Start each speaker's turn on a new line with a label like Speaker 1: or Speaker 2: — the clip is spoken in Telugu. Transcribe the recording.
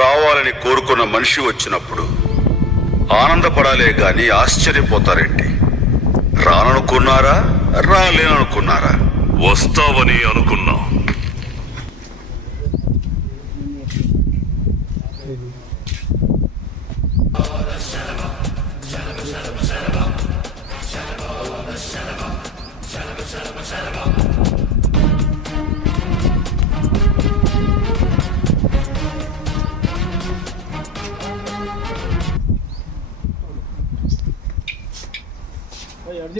Speaker 1: రావాలని కోరుకున్న మనిషి వచ్చినప్పుడు ఆనందపడాలే గాని ఆశ్చర్యపోతారేంటి? రాననుకున్నారా? రాలేననుకున్నారా?
Speaker 2: వస్తావని అనుకున్నాం. Shut up. Hayır.